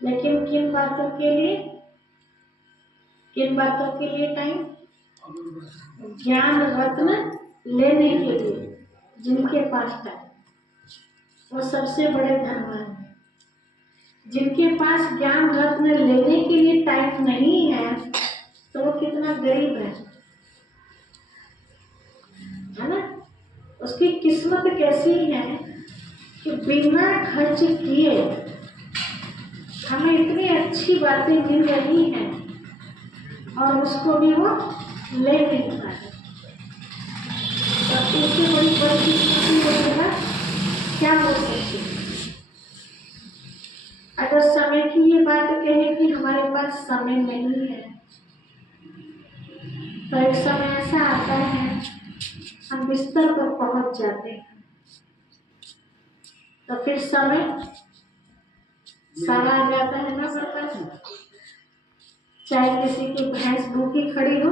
लेकिन किन बातों के लिए टाइम? ज्ञान रत्न लेने के लिए। जिनके पास टाइम, वो सबसे बड़े धनवान हैं। जिनके पास ज्ञान रत्न लेने के लिए टाइम नहीं है, तो वो कितना गरीब है ना? उसकी किस्मत कैसी है कि बिना खर्च किए हमें इतनी अच्छी बातें मिल रही हैं और उसको भी वो ले नहीं पा रहे। तो इससे बड़ी परिस्थिति होगा क्या हो सकती है? अगर समय की ये बात कहे कि हमारे पास समय नहीं है, तो एक समय ऐसा आता है हम बिस्तर पर पहुंच जाते हैं, तो फिर समय सारा आ जाता है ना हमारे पास। चाहे किसी की भैंस भूखी खड़ी हो,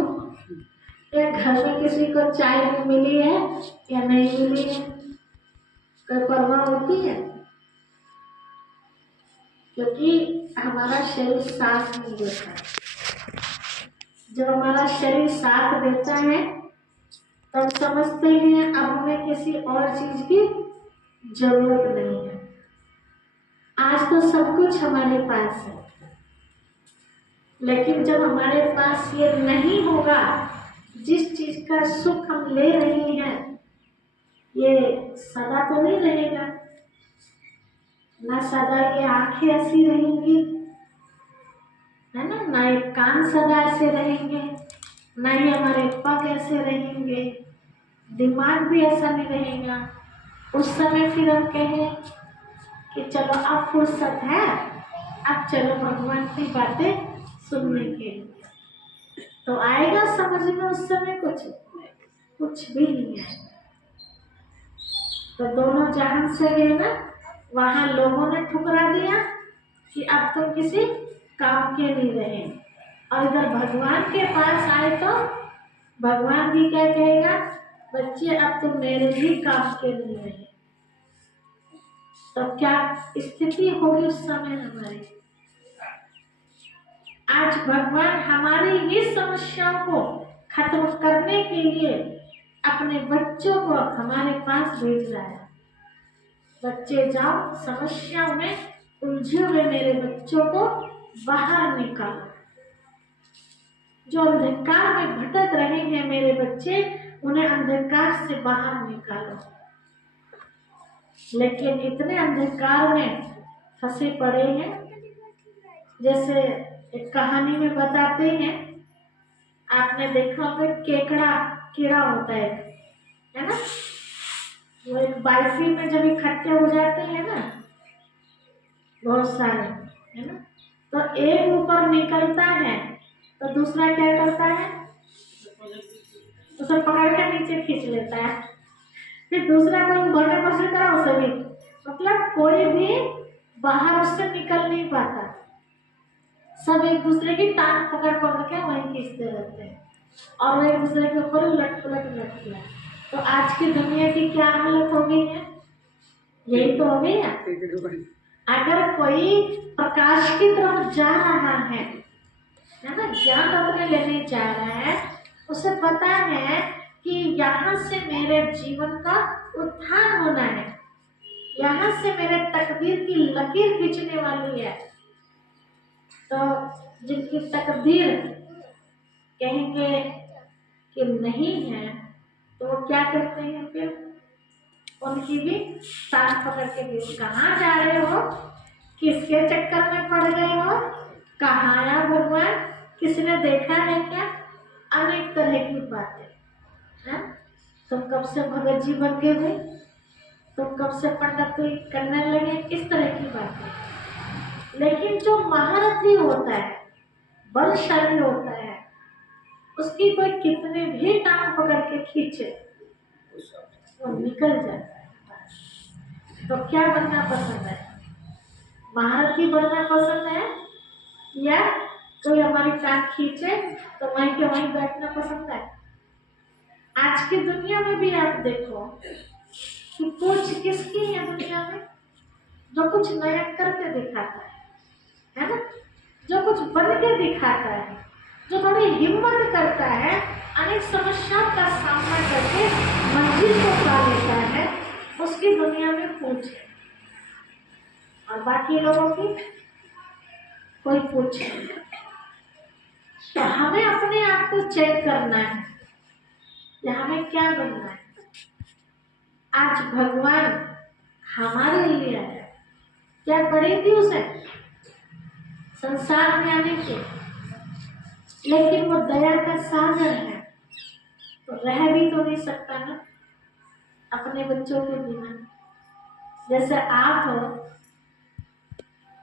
या घर में किसी को चाय मिली है या नहीं मिली है, कोई परवाह होती है? क्योंकि हमारा शरीर साथ नहीं देता। जब हमारा शरीर साथ देता है तब समझते हैं अब हमें किसी और चीज की जरूरत नहीं है। आज तो सब कुछ हमारे पास है, लेकिन जब हमारे पास ये नहीं होगा, जिस चीज का सुख हम ले रहे हैं ये सदा तो नहीं रहेगा ना। सदा ये आंखें ऐसी रहेंगी, है ना ये कान सदा ऐसे रहेंगे, ना ही हमारे पग ऐसे रहेंगे, दिमाग भी ऐसा नहीं रहेगा। उस समय फिर हम कहें कि चलो अब फुर्सत है, अब चलो भगवान की बातें सुनने के लिए, तो आएगा समझ में उस समय कुछ भी नहीं आएगा। तो दोनों जहान से गए ना, वहां लोगों ने ठुकरा दिया कि अब तुम किसी काम के नहीं रहे, और इधर भगवान के पास आए तो भगवान भी क्या कहेगा, बच्चे अब तुम मेरे भी काम के नहीं रहे। तो क्या स्थिति होगी उस समय हमारी? आज भगवान हमारी ये समस्याओं को खत्म करने के लिए अपने बच्चों को हमारे पास भेज रहा है। बच्चे जाओ, समस्याओं में उलझे हुए मेरे बच्चों को बाहर निकालो। जो अंधकार में भटक रहे हैं मेरे बच्चे, उन्हें अंधकार से बाहर निकालो। लेकिन इतने अंधकार में फंसे पड़े हैं, जैसे एक कहानी में बताते हैं, आपने देखा होगा केकड़ा कीड़ा होता है ना? वो एक बाल्टी में जब इकट्ठे हो जाते हैं ना बहुत सारे, है ना, तो एक ऊपर निकलता है तो दूसरा क्या करता है, उसे पकड़ के नीचे खींच लेता है, फिर दूसरा कोई उभरने की कोशिश करा उसे भी, मतलब कोई भी बाहर उससे निकल नहीं पाता। सब एक दूसरे की टांग पकड़ पकड़ के वहीं खींचते रहते हैं और एक दूसरे के ऊपर लट पलट। तो आज की दुनिया की क्या हालत हो गई है? यही तो हो गई है। अगर कोई प्रकाश की तरफ जा रहा है ना, ज्ञान अपने लेने जा रहा है, उसे पता है कि यहाँ से मेरे जीवन का उत्थान होना है, यहाँ से मेरे तकदीर की लकीर खींचने वाली है। तो जिनकी तकदीर कहेंगे कि नहीं है, तो वो क्या करते हैं, फिर उनकी भी सांस पकड़ के भी, कहाँ जा रहे हो, किसके चक्कर में पड़ गए हो, कहाँ आया भगवान, किसने देखा है क्या? अनेक तरह की बातें हैं। तुम कब से भगत जी बन गए भाई, तुम कब से पंडित करने लगे, इस तरह की बातें। लेकिन जो महारथी होता है, बलशाली होता है, उसकी कोई कितने भी टांग पकड़ के खींचे वो निकल जाता है। तो क्या बनना पसंद है? महारथी बनना पसंद है या कोई हमारी टांग खींचे तो वहीं के वहीं बैठना पसंद है? आज की दुनिया में भी आप देखो कि कुछ किसकी है दुनिया में जो कुछ नया करके दिखाता है, है ना, जो कुछ बन के दिखाता है, जो थोड़ी हिम्मत करता है, अनेक समस्याओं का सामना करके मंजिल को पा लेता है, उसकी दुनिया में पूछ है। और बाकी लोगों की कोई पूछ नहीं। तो हमें अपने आप को चेक करना है कि हमें क्या बनना है। आज भगवान हमारे लिए आया, क्या पड़ी थी उसे संसार में आने की, लेकिन वो दया का सागर है, तो रह भी तो नहीं सकता ना अपने बच्चों के बिना। जैसे आप हो,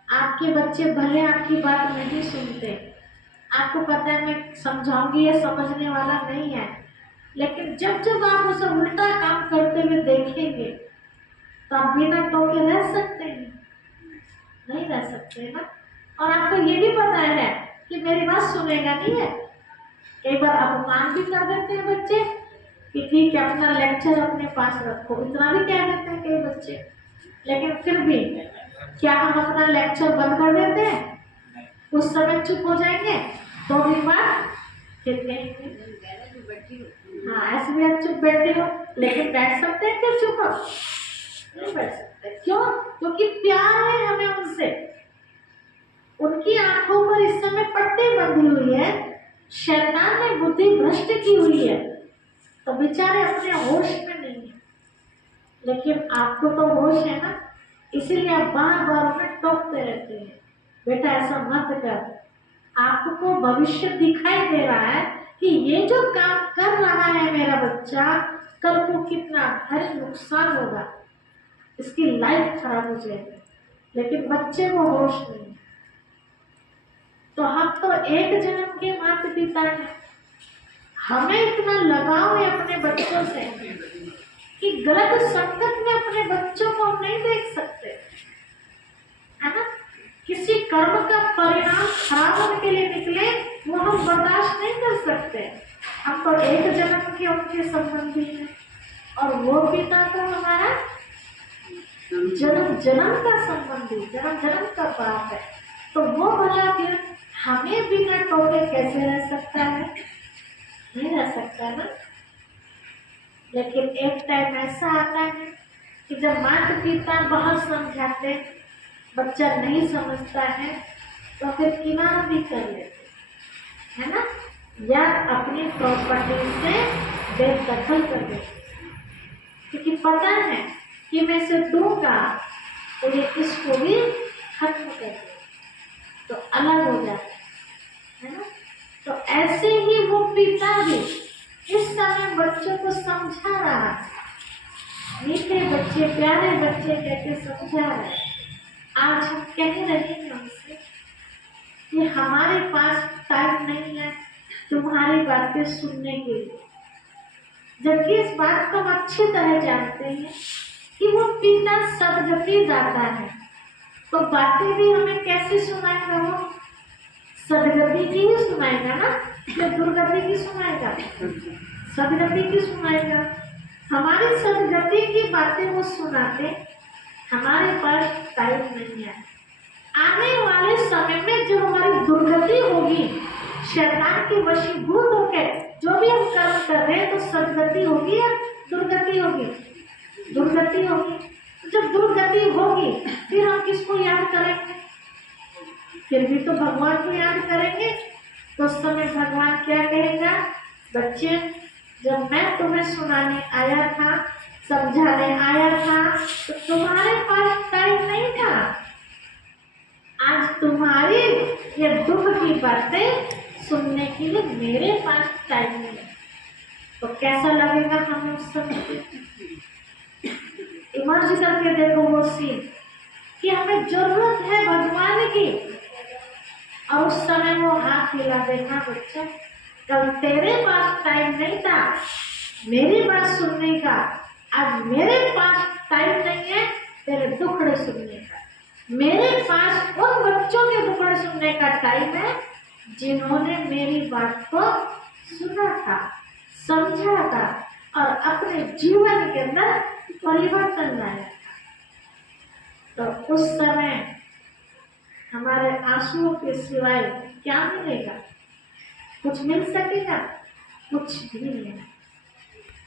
आपके बच्चे भले आपकी बात नहीं सुनते, आपको पता है मैं समझाऊंगी ये समझने वाला नहीं है, लेकिन जब जब आप उसे उल्टा काम करते हुए देखेंगे तो आप बिना टोके रह सकते हैं? नहीं रह सकते ना। और आपको ये भी पता है कि मेरी बात सुनेगा नहीं है। कई बार अपमान भी कर देते हैं बच्चे कि ठीक है अपना लेक्चर अपने पास रखो, इतना भी कह देते हैं कई बच्चे, लेकिन फिर भी क्या हम अपना लेक्चर बंद कर देते हैं? उस समय चुप हो जाएंगे, 2 दिन बाद फिर कहेंगे हाँ ऐसे भी आप चुप बैठे हो, लेकिन बैठ सकते हैं क्यों चुप हो? नहीं बैठ सकते। क्यों? क्योंकि प्यार है हमें उनसे। उनकी आंखों पर इस समय पट्टी बंधी हुई है, शैतान ने बुद्धि भ्रष्ट की हुई है, तो बेचारे अपने होश में नहीं है। लेकिन आपको तो होश है ना, इसीलिए आप बार बार उन्हें टोकते रहते हैं, बेटा ऐसा मत कर। आपको भविष्य दिखाई दे रहा है कि ये जो काम कर रहा है मेरा बच्चा, कल को कितना भारी नुकसान होगा, इसकी लाइफ खराब हो जाएगी, लेकिन बच्चे को होश नहीं। तो हम तो एक जन्म के माता पिता हैं, हमें इतना लगाव है अपने बच्चों से कि गलत संगत में अपने बच्चों को हम नहीं देख सकते, है ना। किसी कर्म का परिणाम खराब होने के लिए निकले वो हम बर्दाश्त नहीं कर सकते। हम तो एक जन्म के उनके संबंधी हैं, और वो पिता तो हमारा जन्म जन्म का संबंधी, जन्म जन्म का बाप है। तो वो भला फिर हमें बिना टोके कैसे रह सकता है? नहीं रह सकता ना। लेकिन एक टाइम ऐसा आता है कि जब माता पिता बहुत समझाते, बच्चा नहीं समझता है, तो फिर किनारा भी कर लेते, है ना, या अपनी प्रॉपर्टी से बेदखल कर देते, क्योंकि पता है कि मैं इसे दूंगा तो ये इसको भी खत्म कर दे, तो अलग हो जाता है ना। तो ऐसे ही वो पिता भी इस समय बच्चों को समझा रहा है, मीठे बच्चे प्यारे बच्चे कहते समझा रहे। आज हम कह रहे हैं उनसे कि हमारे पास टाइम नहीं है तुम्हारी बातें सुनने के लिए, जबकि इस बात को हम अच्छी तरह जानते हैं कि वो पिता सदगति दाता है, तो बातें भी हमें कैसे सुनाएगा? वो सदगति की ही सुनाएगा ना, या दुर्गति की सुनाएगा? सदगति की सुनाएगा। हमारी सदगति की बातें वो सुनाते, हमारे पास टाइम नहीं है। आने वाले समय में जब हमारी दुर्गति होगी, शैतान के वशीभूत होकर जो भी हम कर्म कर रहे हैं, तो सदगति होगी या दुर्गति होगी? दुर्गति होगी। जब दुर्गति होगी फिर हम किसको याद करेंगे? फिर भी तो भगवान को याद करेंगे। तो उस समय भगवान क्या कहेगा? बच्चे, जब मैं तुम्हें सुनाने आया था, समझाने आया था, तो तुम्हारे पास टाइम नहीं था। आज तुम्हारी ये दुख की बातें सुनने के लिए मेरे पास टाइम नहीं है। तो कैसा लगेगा हमें उस समय? इमर्ज करके देखो वो सीन कि हमें जरूरत है भगवान की, और उस समय वो हाथ हिला देखा, बच्चा कल तेरे पास टाइम नहीं था मेरी बात सुनने का, आज मेरे पास टाइम नहीं है तेरे दुखड़े सुनने का। मेरे पास उन बच्चों के दुखड़े सुनने का टाइम है जिन्होंने मेरी बात को सुना था, समझा था और अपने जीवन के अंदर परिवर्तन लाया था। तो उस समय हमारे आंसुओं के सिवाय क्या मिलेगा? कुछ मिल सकेगा? कुछ भी नहीं।